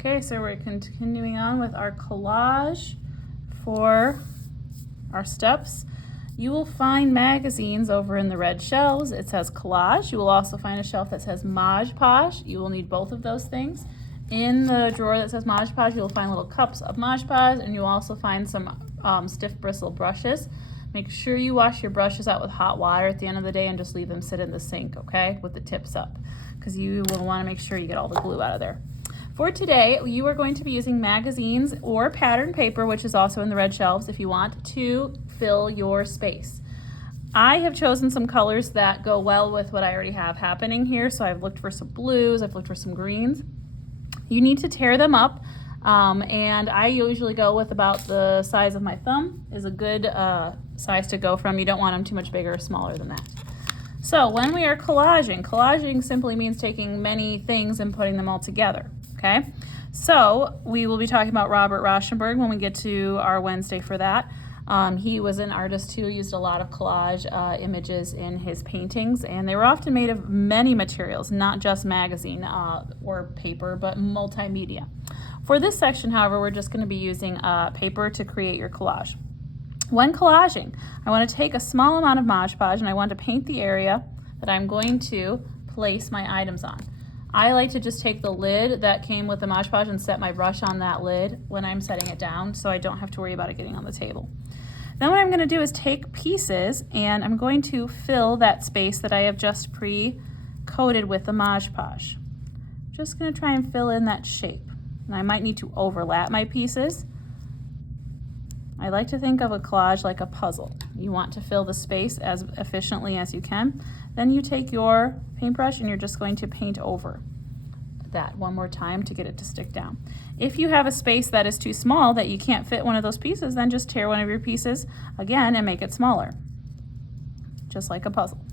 Okay, so we're continuing on with our collage for our steps. You will find magazines over in the red shelves. It says collage. You will also find a shelf that says Mod Podge. You will need both of those things. In the drawer that says Mod Podge, you will find little cups of Mod Podge, and you'll also find some stiff bristle brushes. Make sure you wash your brushes out with hot water at the end of the day and just leave them sit in the sink, okay, with the tips up, because you will want to make sure you get all the glue out of there. For today, you are going to be using magazines or pattern paper, which is also in the red shelves if you want, to fill your space. I have chosen some colors that go well with what I already have happening here, so I've looked for some blues, I've looked for some greens. You need to tear them up, and I usually go with about the size of my thumb is a good size to go from. You don't want them too much bigger or smaller than that. So when we are collaging simply means taking many things and putting them all together. Okay, so we will be talking about Robert Rauschenberg when we get to our Wednesday for that. He was an artist who used a lot of collage images in his paintings, and they were often made of many materials, not just magazine or paper, but multimedia. For this section, however, we're just going to be using paper to create your collage. When collaging, I want to take a small amount of Mod Podge and I want to paint the area that I'm going to place my items on. I like to just take the lid that came with the Mod Podge and set my brush on that lid when I'm setting it down, so I don't have to worry about it getting on the table. Then what I'm going to do is take pieces and I'm going to fill that space that I have just pre-coated with the Mod Podge. Just going to try and fill in that shape. And I might need to overlap my pieces. I like to think of a collage like a puzzle. You want to fill the space as efficiently as you can. Then you take your paintbrush and you're just going to paint over that one more time to get it to stick down. If you have a space that is too small that you can't fit one of those pieces, then just tear one of your pieces again and make it smaller, just like a puzzle.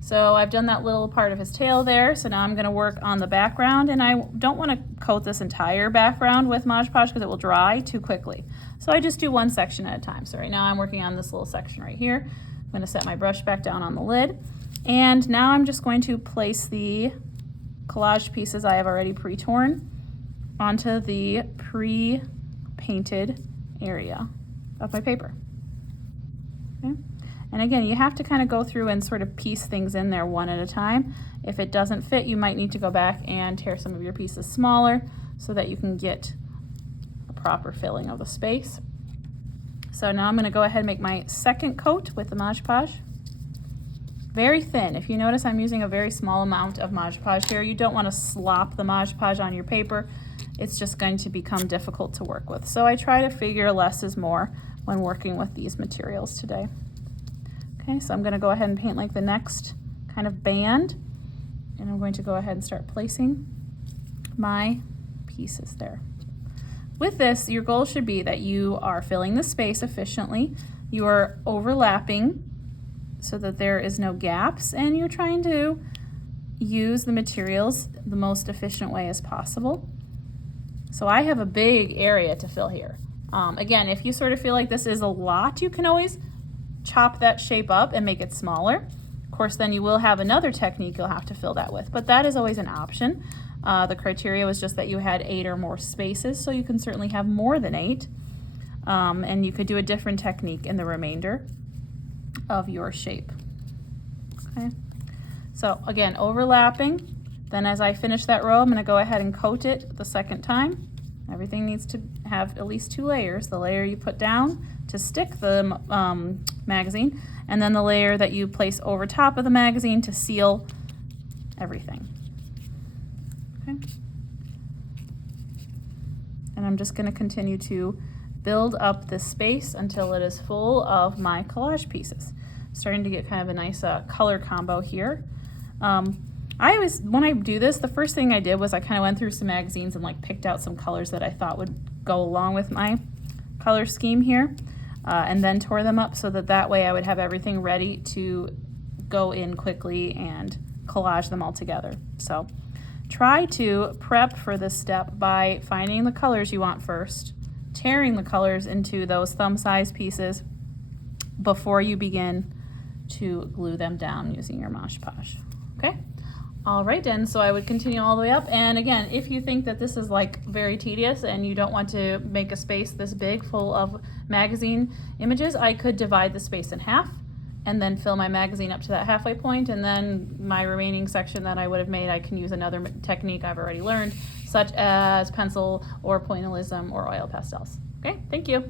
So I've done that little part of his tail there, so now I'm going to work on the background, and I don't want to coat this entire background with Mod Podge because it will dry too quickly. So I just do one section at a time. So right now I'm working on this little section right here. I'm going to set my brush back down on the lid, and now I'm just going to place the collage pieces I have already pre-torn onto the pre-painted area of my paper. Okay? And again, you have to kind of go through and sort of piece things in there one at a time. If it doesn't fit, you might need to go back and tear some of your pieces smaller so that you can get a proper filling of the space. So now I'm going to go ahead and make my second coat with the Mod Podge. Very thin. If you notice, I'm using a very small amount of Mod Podge here. You don't want to slop the Mod Podge on your paper. It's just going to become difficult to work with. So I try to figure less is more when working with these materials today. Okay, so I'm going to go ahead and paint like the next kind of band, and I'm going to go ahead and start placing my pieces there. With this, your goal should be that you are filling the space efficiently, you are overlapping so that there is no gaps, and you're trying to use the materials the most efficient way as possible. So I have a big area to fill here. Again, if you sort of feel like this is a lot, you can always chop that shape up and make it smaller. Of course, then you will have another technique you'll have to fill that with, but that is always an option. The criteria was just that you had 8 or more spaces, so you can certainly have more than 8. And you could do a different technique in the remainder of your shape. Okay. So again, overlapping. Then as I finish that row, I'm going to go ahead and coat it the second time. Everything needs to have at least 2 layers. The layer you put down to stick the magazine, and then the layer that you place over top of the magazine to seal everything. Okay. And I'm just going to continue to build up this space until it is full of my collage pieces. Starting to get kind of a nice color combo here. When I do this, the first thing I did was I kind of went through some magazines and like picked out some colors that I thought would go along with my color scheme here, and then tore them up so that way I would have everything ready to go in quickly and collage them all together. So try to prep for this step by finding the colors you want first, tearing the colors into those thumb-sized pieces before you begin to glue them down using your Mod Podge. Okay? All right, and so I would continue all the way up. And again, if you think that this is like very tedious and you don't want to make a space this big full of magazine images, I could divide the space in half and then fill my magazine up to that halfway point, and then my remaining section that I would have made, I can use another technique I've already learned, such as pencil or pointillism or oil pastels. Okay, thank you.